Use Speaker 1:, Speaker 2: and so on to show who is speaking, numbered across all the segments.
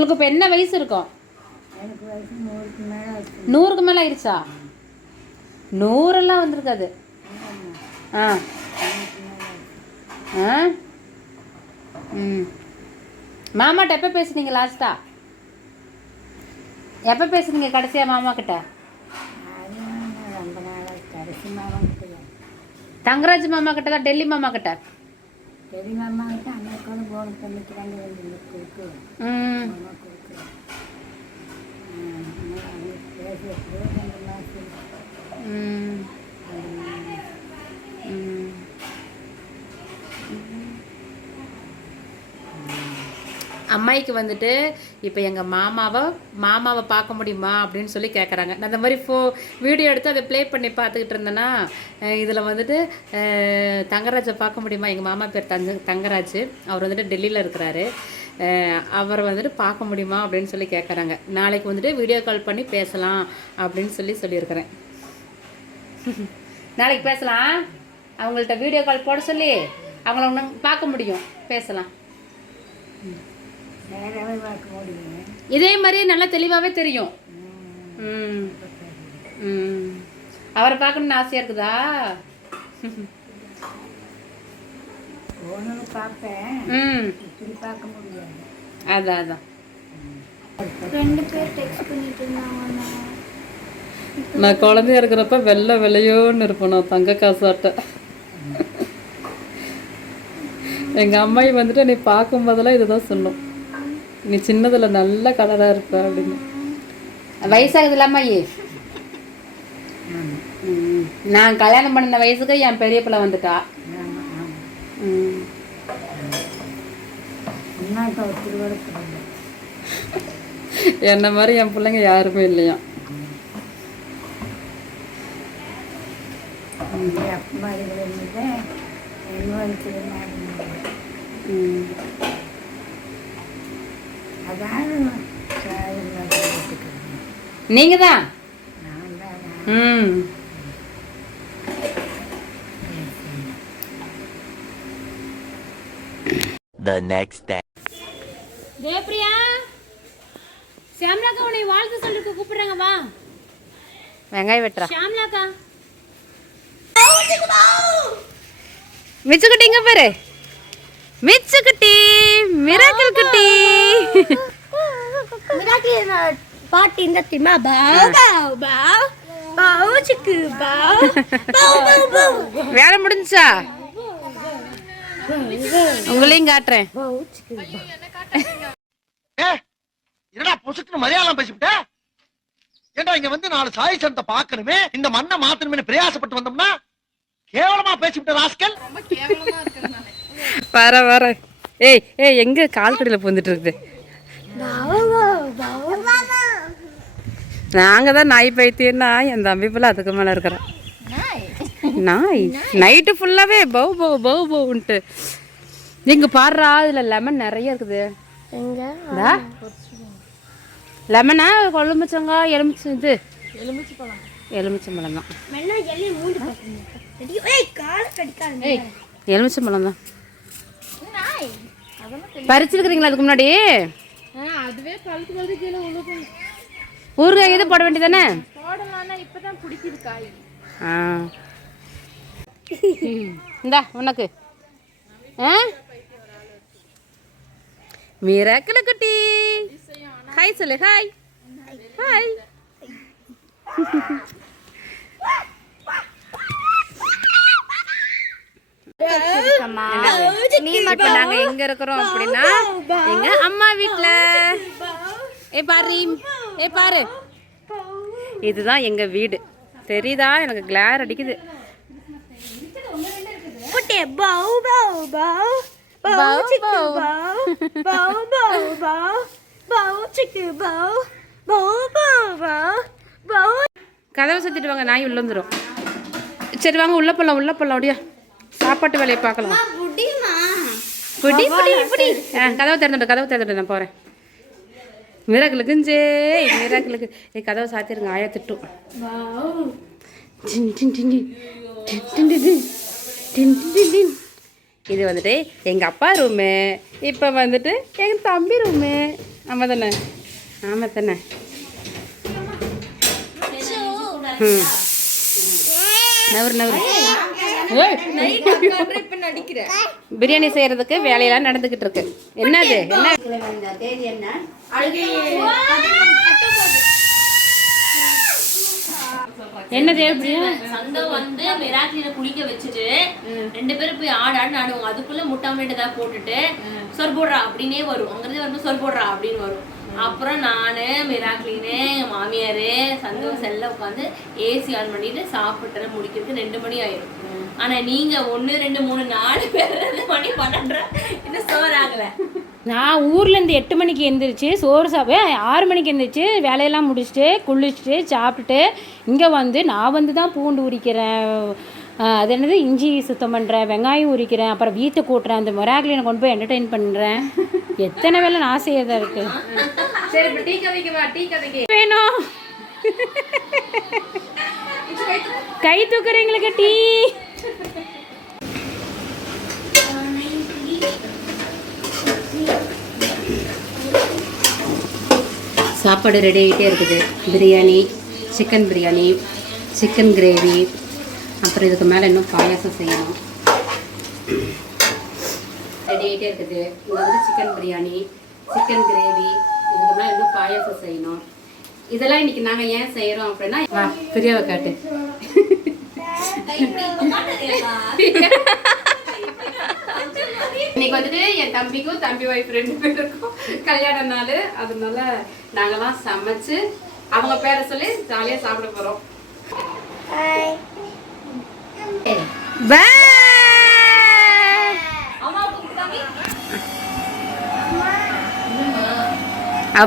Speaker 1: உங்களுக்கு இப்போ என்ன வயசு இருக்கும்?
Speaker 2: நூறுக்கு மேலே
Speaker 1: ஆயிடுச்சா? நூறெல்லாம் வந்திருக்காது. ஆ. ஆ. ம். மாமாட்ட எப்போ பேசுனீங்க லாஸ்ட்டா எப்போ பேசுனீங்க கடைசியாக மாமா கிட்ட தங்கராஜ் மாமா கிட்ட தான் டெல்லி மாமா கிட்ட
Speaker 2: பெரிய மாமாங்கிட்ட அன்னைக்கு போன பண்ணிக்கிறாங்க இருக்கு
Speaker 1: ம்
Speaker 2: மாமா கொடுக்கு பேசி எப்படியோ ரெண்டு மாதம்
Speaker 1: ம் ம் அம்மாயிக்கு வந்துட்டு இப்போ எங்கள் மாமாவை மாமாவை பார்க்க முடியுமா? அப்படின்னு சொல்லி கேட்குறாங்க நான் அந்த மாதிரி ஃபோ வீடியோ எடுத்து அதை ப்ளே பண்ணி பார்த்துக்கிட்டு இருந்தேன்னா இதில் வந்துட்டு தங்கராஜை பார்க்க முடியுமா? எங்கள் மாமா பேர் தங்க தங்கராஜ். அவர் வந்துட்டு டெல்லியில் இருக்கிறாரு. அவரை வந்துட்டு பார்க்க முடியுமா? அப்படின்னு சொல்லி கேட்குறாங்க நாளைக்கு வந்துட்டு வீடியோ கால் பண்ணி பேசலாம் அப்படின்னு சொல்லி சொல்லியிருக்கிறேன். நாளைக்கு பேசலாம். அவங்கள்ட்ட வீடியோ கால் போட சொல்லி அவங்கள பார்க்க முடியும். பேசலாம்.
Speaker 2: நேராகவே
Speaker 1: இதே மாதிரி நல்லா தெளிவாகவே தெரியும். ம். ம். அவரை பார்க்கணுன்னு ஆசையாக இருக்குதா? ம்.
Speaker 2: இப்படி பார்க்க முடியாது.
Speaker 1: அதான் அதான்.
Speaker 3: ரெண்டு பேர் டெக்ஸ்ட் பண்ணிட்டு இருந்தாங்க
Speaker 1: நான் குழந்தையா இருக்கிறப்ப வெள்ளை வெள்ளையோன்னு இருப்பேன் நான் தங்க காசாட்ட. எங்கள் அம்மாயி வந்துட்டு நீ பார்க்கும் போதெல்லாம் இதுதான் சொல்லும் நீ சின்னதில் நல்ல கலராக இருப்ப அப்படின்னு. வயசாகுது இல்லாம நான் கல்யாணம் பண்ணின வயசுக்கு என் பெரிய பிள்ளை வந்துட்டா. என்ன மாதிரி என் பிள்ளைங்க யாருமே இல்லையா? ம். நீங்க தான் ம்.
Speaker 4: The next day.
Speaker 1: ஜெயப்பிரியா ஷியாம்லாக்கா உன்னை வாழ்த்து சொல்லிட்டு கூப்பிடுறாங்க வா. வெங்காயம் வெட்டுறா. ஷியாம்லாக்கா. மிச்சுக்குட்டி இங்க பாரு. மிச்சுக்குட்டி மிராக்கிள் குட்டி
Speaker 3: பாட்டு இந்த தெரியுமா? பாவ் பாவ் பாவ் பாவ் சிக்கு பாவ் பாவ் பாவ் பாவ்
Speaker 1: வேலை முடிஞ்சுச்சா உங்களையும் காட்டுறேன்.
Speaker 3: பாவ் சிக்கு
Speaker 5: ஏ என்னடா பொசுக்குன்னு மலையாளம் பேசிவிட்ட? ஏண்டா இங்க வந்து நாலு சாய் சனத்தை பார்க்கணுமே? இந்த மண்ணை மாத்தணுமே பிரயாசப்பட்டு வந்தோம்னா கேவலமா பேசிவிட்ட ராஸ்கல்?
Speaker 1: வர வர. ஏய் ஏய் எங்க கால் கடையில் பூந்துட்டு இருக்குது? நாங்கள் தான் நாய். பைத்தியம்னா என் தம்பி பிள்ளை அதுக்கு மேலே இருக்கிறான் நாய். நைட்டு ஃபுல்லாகவே பவு பவு பவு பவுன்ட்டு இங்கே பாடுறா இதில் லெமன் நிறைய இருக்குது. லெமனா கொழுமிச்சங்க எலுமிச்சை இது. எலுமிச்சம்பழம் தான். எலுமிச்சம்பழம் தான். பறிச்சிருக்கிறீங்களா அதுக்கு முன்னாடி?
Speaker 3: அதுவே கழுத்து கழுத்து கீழே உள்ள போய்
Speaker 1: ஊறுகாய் எது போட வேண்டியதானே
Speaker 3: போடலாம்னா இப்பதான் பிடிக்குது காய்.
Speaker 1: ஆ. இந்தா உனக்கு. ஆ? மிராக்கிள் குட்டி. ஹாய் சொல்லு ஹாய். ஹாய். நீ மட்டும் நாங்க எங்க இருக்கிறோம் அப்படின்னா எங்க அம்மா வீட்ல? ஏ பாரு ஏ பாரு. இதுதான் எங்க வீடு. தெரியுதா? எனக்கு கிளார் அடிக்குது.
Speaker 3: குட்டி பாவ் பாவ் பாவ் பாவ் சிக்கு பாவ் பாவ் பாவ் பாவ் பாவ் சிக்கு பாவ் பாவ் பாவ் பாவ் பாவ்
Speaker 1: கதவை சுத்திட்டு வாங்க நாய் உள்ள வந்துடும் சரி வாங்க உள்ள போலாம் உள்ள போலாம் அப்படியா சாப்பாட்டு வேலையை பார்க்கலாம்.
Speaker 3: முடியுமா
Speaker 1: புடி புடி புடி ஆ கதவை திறந்துட்டு கதவை திறந்துட்டு நான் போகிறேன் மிராக்கிளுக்கு ஜே மிராக்கிளுக்கு ஏ கதவை சாத்திருங்க ஆயா திட்டும். இது வந்துட்டு எங்கள் அப்பா ரூமு. இப்போ வந்துட்டு எங்கள் தம்பி ரூமு. ஆமாம் தானே? ஆமாம் தானே. ம். நவரு நவரு. பிரியாணி செய்யறதுக்கு வேலையெல்லாம் நடந்துகிட்டு இருக்கு. என்னது? என்ன?
Speaker 6: தேதி என்ன
Speaker 1: என்ன
Speaker 3: சந்தை வந்து மிராக்கில குளிக்க வச்சுட்டு ரெண்டு பேரும் போய் ஆடு ஆடு ஆடுவாங்க. அதுக்குள்ள முட்டை ஆம்லெட் ஏதாவது போட்டுட்டு சொர் போடுறா அப்படின்னே வரும். அங்கிருந்து வரும்போது சொர் போடுறா அப்படின்னு வரும். அப்புறம் நான் மிராக்லின்னு மாமியார் சந்தோஷம் எல்லாம் உட்காந்து ஏசி ஆன் பண்ணிட்டு சாப்பிட்டு முடிக்கிறதுக்கு ரெண்டு மணி ஆயிடும் ஆனால் நீங்கள் ஒன்று ரெண்டு மூணு நாலு பேர் ரெண்டு மணி பன்னெண்டு இன்னும் சோறு ஆகலை.
Speaker 1: நான் ஊர்லேருந்து எட்டு மணிக்கு எழுந்திரிச்சு சோறு சாப்பிட ஆறு மணிக்கு எழுந்திரிச்சு வேலையெல்லாம் முடிச்சுட்டு குளிச்சுட்டு சாப்பிட்டுட்டு இங்கே வந்து நான் வந்து தான் பூண்டு உரிக்கிறேன். அது என்னது? இஞ்சி சுத்தம் பண்ணுறேன் வெங்காயம் உரிக்கிறேன் அப்புறம் வீட்டை கூட்டுறேன் அந்த மொராக்லினை கொண்டு போய் என்டர்டெயின் பண்ணுறேன் எத்தனை வேலை நான் செய்யறதா இருக்கு? சரி இப்போ டீ கதைக்கு வா டீ கதைக்கு. வேணும் கை தூக்குறீங்களுக்கு டீ? சாப்பாடு ரெடி ஆகிட்டே இருக்குது. Biryani chicken biryani chicken gravy அப்புறம் இதுக்கு மேலே இன்னும் பாயாசம் செய்யணும். ரெடி ஆகிட்டே இருக்குது. இங்கே வந்து சிக்கன் பிரியாணி சிக்கன் கிரேவி இதுக்கு மேலே இன்னும் பாயாசம் செய்யணும். இதெல்லாம் இன்னைக்கு நாங்கள் ஏன் செய்கிறோம் அப்படின்னா வா பிரியாவை காட்டு. இன்னைக்கு வந்துட்டு என் தம்பிக்கும் தம்பி ஒய்ஃப் ரெண்டு பேருக்கும் கல்யாண நாள். அதனால நாங்கெல்லாம் சமைச்சு அவங்க பேரை சொல்லி ஜாலியாக சாப்பிட போகிறோம் அவ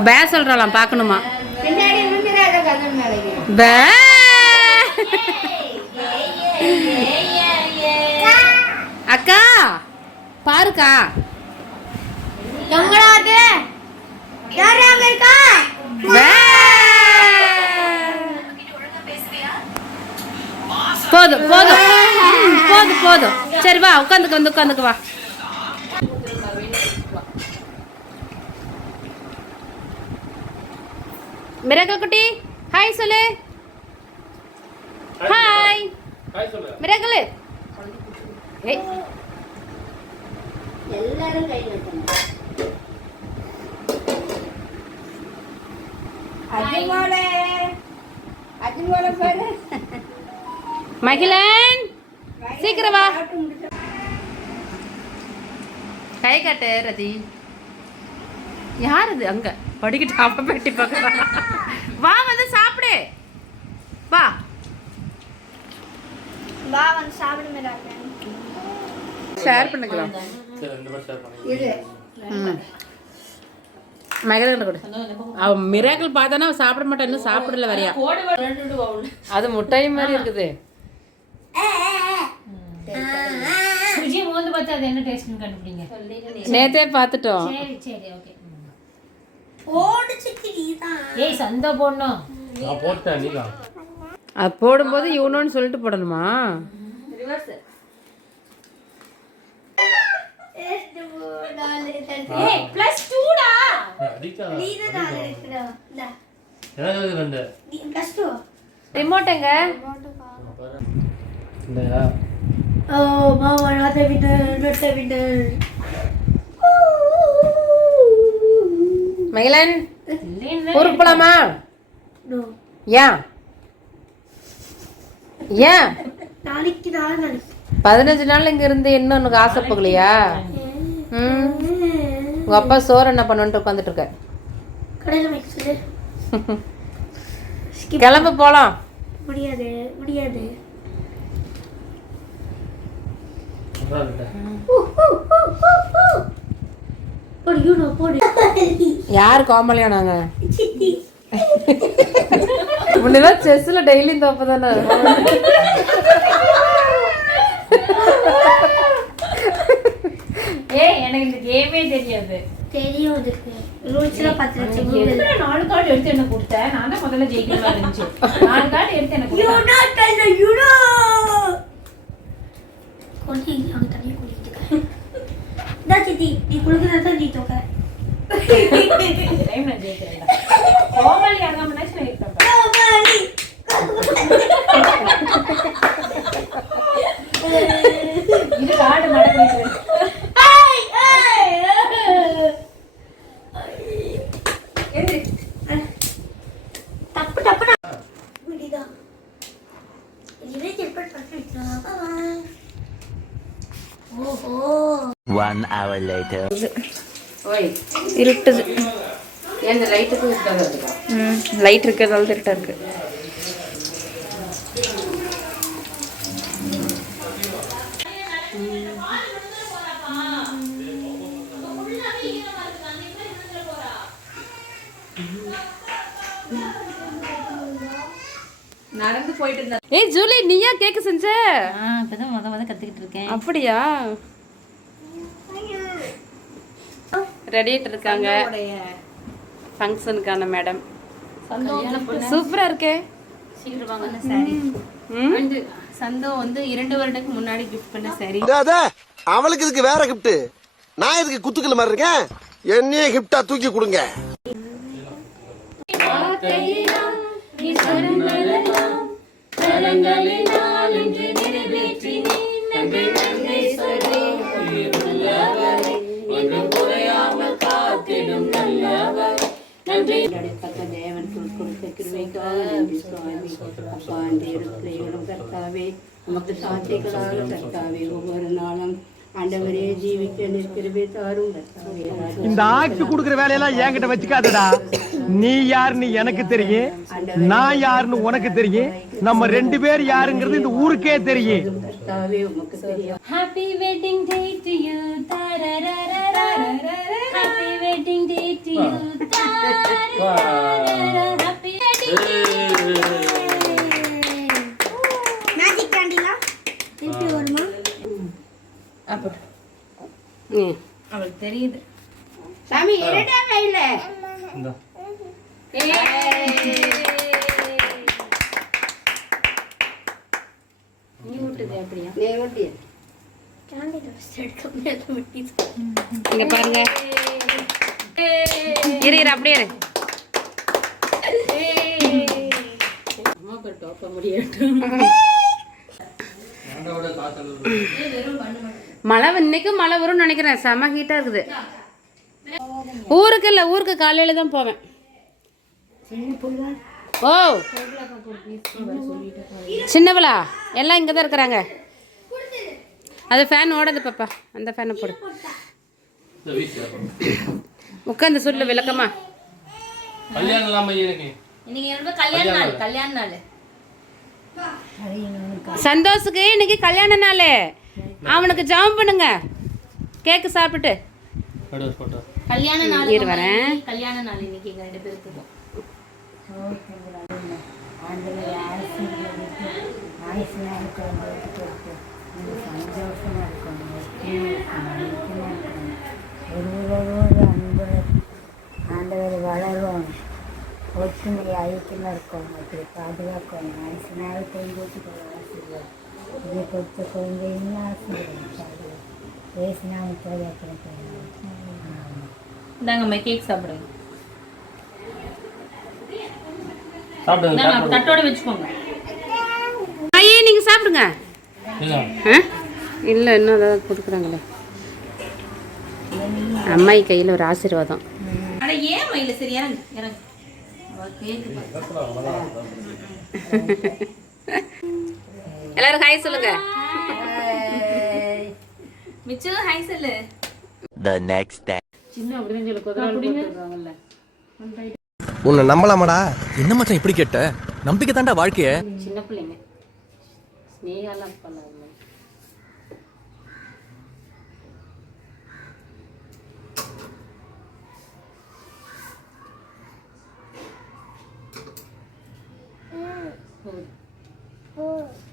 Speaker 1: பே சொல்றாளாம் பார்க்கணுமா? பே. அக்கா பாருக்கா.
Speaker 6: எங்கடா அது? யார் அங்க இருக்கா.
Speaker 1: போதும் போதும். போதும் போதும். சரி வா உட்காந்துக்கு வந்து உட்காந்துக்கு வா. மிராக்கல் குட்டி. ஹாய் சொல்லு. ஹாய் மிராக்கல் ஏய்.
Speaker 6: எல்லாரும் கை வைக்கணும். அஜிமோல அஜிமோல பாரு.
Speaker 1: மகிழன் சீக்கிரம் வா. கை காட்டு ரதி. யார் இது அங்க? படிக்கிட்டு அப்ப பெட்டி பார்க்கலாம் வா வந்து சாப்பிடு. வா.
Speaker 3: வா வந்து சாப்பிட மேடாங்க
Speaker 1: ஷேர் பண்ணிக்கலாம்.
Speaker 6: இது.
Speaker 1: மகிழன் கொடு. அவ மிராக்கிள் பார்த்தானா அவ சாப்பிட மாட்டா இன்னும் சாப்பிடல வரையா? அது முட்டாய் மாதிரி இருக்குது. நேத்தே பார்த்துட்டோம்.
Speaker 7: ஏய் சந்தை போடணும்
Speaker 1: அது போடும்போது இவனோன்னு சொல்லிட்டு போடணுமா?
Speaker 7: ஏய் ப்ளஸ் டூடா
Speaker 6: ப்ளஸ் டூ
Speaker 1: ரிமோட் எங்க?
Speaker 6: ஓ மாமா நாத்த வினர் நட்ட வினர்
Speaker 1: மகிழன் ஊருக்கு போலாமா? ஏன் ஏன்
Speaker 6: நாளைக்கு தான் நாளைக்கு.
Speaker 1: பதினஞ்சு நாள் இங்க இருந்து இன்னும் உனக்கு ஆசைப்படலையா ம். உங்க அப்பா சோறு என்ன பண்ணுன்ட்டு உட்காந்துட்டு இருக்க கிளம்பு போலாம்.
Speaker 6: முடியாது முடியாது. போடு யூனோ போடு
Speaker 1: யார் கோமலியா நாங்க முன்னெல்லாம் செஸ்ல டெய்லி தோப்பு தானே?
Speaker 7: ஏய் எனக்கு இந்த கேமே தெரியாது.
Speaker 6: தெரியும் ரூல்ஸ்லாம் பத்து லட்சம்
Speaker 7: நாலு கார்டு எடுத்து என்ன கொடுத்தேன் நான் தான் முதல்ல ஜெயிக்கிறதா இருந்துச்சு. நாலு கார்டு எடுத்து என்ன கொடுத்தேன்
Speaker 6: யூனோ அவங்க
Speaker 2: இதா சித்தி நீ குளிக்கிறத நீ தூக்க
Speaker 6: கோமாளி இறங்காம நான் இருப்பேன் இது காடு மடக்கு
Speaker 2: தப்பு தப்பு விடிதா இதே செப்பல் பண்ணிட்டு ஓஹோ
Speaker 4: One hour later.
Speaker 1: ஓய்
Speaker 8: இருட்டுது
Speaker 1: எந்த லைட்டுக்கு இருட்டாக இருக்குதா
Speaker 8: ம் லைட் இருக்கிறதால இருட்டா இருக்கு
Speaker 6: நடந்து போயிட்டு இருந்தா
Speaker 1: ஏய் ஜூலி நீயா கேக்கு செஞ்ச
Speaker 8: இப்பதான் முத முத கத்துக்கிட்டு இருக்கேன்
Speaker 1: அப்படியா ரெடிட்டு இருக்காங்க. ஃபங்க்ஷனுக்கான மேடம் சூப்பரா இருக்கே.
Speaker 3: சீக்கிரம் வாங்க. சாரி
Speaker 1: ம்?
Speaker 3: வந்து சந்தோ வந்து இரண்டு வருடத்துக்கு முன்னாடி கிஃப்ட் பண்ண சாரி
Speaker 5: அவளுக்கு இதுக்கு வேற கிஃப்ட் நான் இதுக்கு குத்துக்கல் மாதிரி இருக்கேன்? என்னையே கிஃப்டா தூக்கி கொடுங்க.
Speaker 9: தக்க கொடுத்த கிருபைக்காக நன்றி சுவாமி அப்பா அந்த இடத்துலையும் கர்த்தாவே நமக்கு சாட்சிகளாக கர்த்தாவே ஒவ்வொரு நாளும் ஆண்டவரே ஜீவிக்க நிற்கிருபை தாரும்
Speaker 10: இந்த ஆக்கி குடுக்குற வேலையெல்லாம் என்கிட்ட வச்சுக்காதடா நீ யாருன்னு எனக்கு தெரியும் நான் யாருன்னு உனக்கு தெரியும் நம்ம ரெண்டு பேர் யாருங்கிறது இந்த ஊருக்கே தெரியும்
Speaker 3: happy wedding day to you happy wedding day to you happy
Speaker 2: magic candela திருப்பி வருமா?
Speaker 3: அவளுக்கு தெரியுது.
Speaker 9: சாமி இரட்டா கையில
Speaker 1: இங்க பாருங்க. இரு இரு அப்படியே இரு. மழை இன்னைக்கு மழை வரும்னு நினைக்கிறேன். செம ஹீட்டா இருக்குது. ஊருக்கு இல்லை ஊருக்கு காலையில தான் போவேன். ஓ. சின்னவளா? எல்லாம் இங்கே தான் இருக்கிறாங்க. அது ஃபேன் ஓடுது பாப்பா. அந்த ஃபேனை போடு. உட்காந்து சொல்லு விளக்கமா.
Speaker 3: இன்னைக்கு என்னோட கல்யாண நாள் கல்யாண நாள்.
Speaker 1: சந்தோஷுக்கு இன்னைக்கு கல்யாண நாள். அவனுக்கு ஜாம் பண்ணுங்க. கேக்கு சாப்பிட்டுட்டு
Speaker 3: கல்யாண நாள்
Speaker 1: வரேன்.
Speaker 3: கல்யாண நாள் இன்னைக்கு எங்க ரெண்டு பேருக்கு
Speaker 2: ஆண்டவர் ஆசீர்வதித்து ஆயுசு நாளுக்கு கொடுத்து நீங்கள் சந்தோஷமாக இருக்கணும் ஒற்றுமையாக இருக்கணும் ஐக்கியமாக இருக்கணும் ஒருவரோடு அன்புல ஆண்டவர் வளரும் ஒற்றுமை ஐக்கியமாக இருக்கும் அப்படி பாதுகாக்கணும் ஆயுசு நாளுக்கு உங்களுக்கு ஆசீர்வாதம் இதை கொடுத்த குழந்தை இன்னும் ஆசீர்வதிச்சாரு பேசினாமத்தோடு அப்புறம்
Speaker 3: இந்தாங்கம்மா கேக் சாப்பிடுங்க. இந்தாங்க, தட்டோட வச்சுக்கோங்க.
Speaker 1: ஐயே நீங்க சாப்பிடுங்க? இல்ல. இன்னும் அதான் கொடுக்குறாங்களே. அம்மாயி கையில் ஒரு ஆசீர்வாதம்.
Speaker 3: அட ஏன் மயில? சரி இறங்கு இறங்கு. அவ கேக்கு
Speaker 1: எல்லாரும் ஹாய் சொல்லுங்க.
Speaker 3: மிச்சு ஹாய் சொல்லு.
Speaker 4: The next day.
Speaker 5: உன்னை நம்பலாமாடா?
Speaker 11: என்ன மச்சான் இப்படி கேட்ட? நம்பிக்கை தாண்டா வாழ்க்கைய.
Speaker 1: சின்ன பிள்ளைங்க.
Speaker 3: Oh.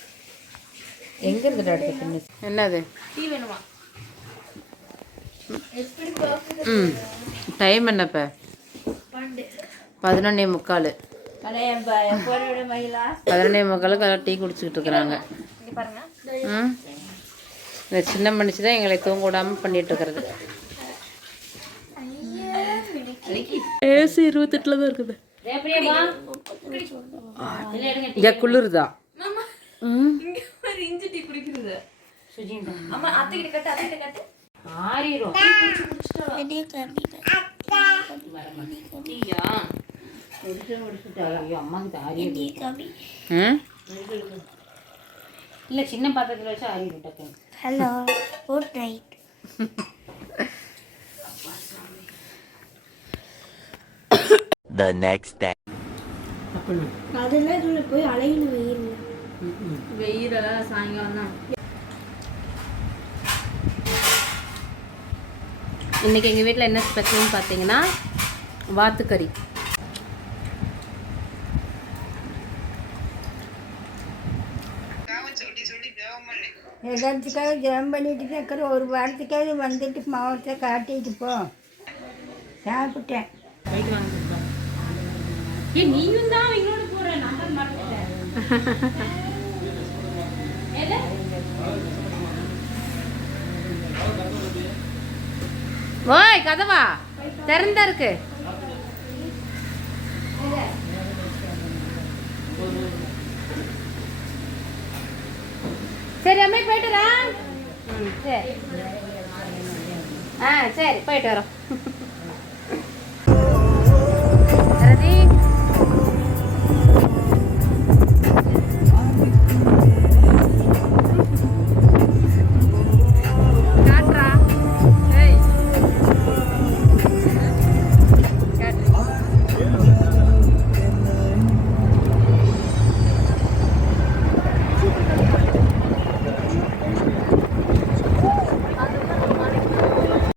Speaker 1: எங்க இருந்துட்டு அடுத்து என்னது?
Speaker 3: டீ வேணுமா?
Speaker 1: ம். டைம் என்ன இப்போ பதினொன்னே முக்கால். பதினொன்னே முக்காலுக்கு அதான் டீ குடிச்சிக்கிட்டு இருக்கிறாங்க. ம். இந்த சின்ன மனுஷி தான் எங்களை தூங்க விடாமல் பண்ணிட்டு இருக்கிறது. ஏசி இருபத்தெட்டில் தான் இருக்குது. இங்கே குளிருதா? ம்
Speaker 3: இஞ்சி டீ குடிக்கிறது. அம்மா அத்தை கிட்ட கட்டு அத்தை கிட்ட கட்டு.
Speaker 1: ஆறிரும். இல்லை சின்ன பாத்திரத்தில் வச்சு ஆறிடும்
Speaker 2: hello good night
Speaker 4: The next day.
Speaker 2: அதெல்லாம் போய் அலையில வெயில்.
Speaker 3: வெயில சாயங்காலம் தான்.
Speaker 1: இன்றைக்கி எங்கள் வீட்டில் என்ன ஸ்பெஷல்னு பார்த்தீங்கன்னா வாத்துக்கறி.
Speaker 2: எல்லாத்துக்காக ஜெபம் பண்ணிட்டு இருக்கிற ஒரு வாரத்துக்காவது வந்துட்டு மாவட்டத்தை காட்டிட்டு போ. சாப்பிட்டேன்.
Speaker 6: ஏ நீயும் தான் அவங்களோட போற.
Speaker 1: ஓய் கதவா? திறந்தா இருக்கு. சரி அம்மா போயிட்டு வரேன். ம் சரி. ஆ சரி போயிட்டு வரோம்.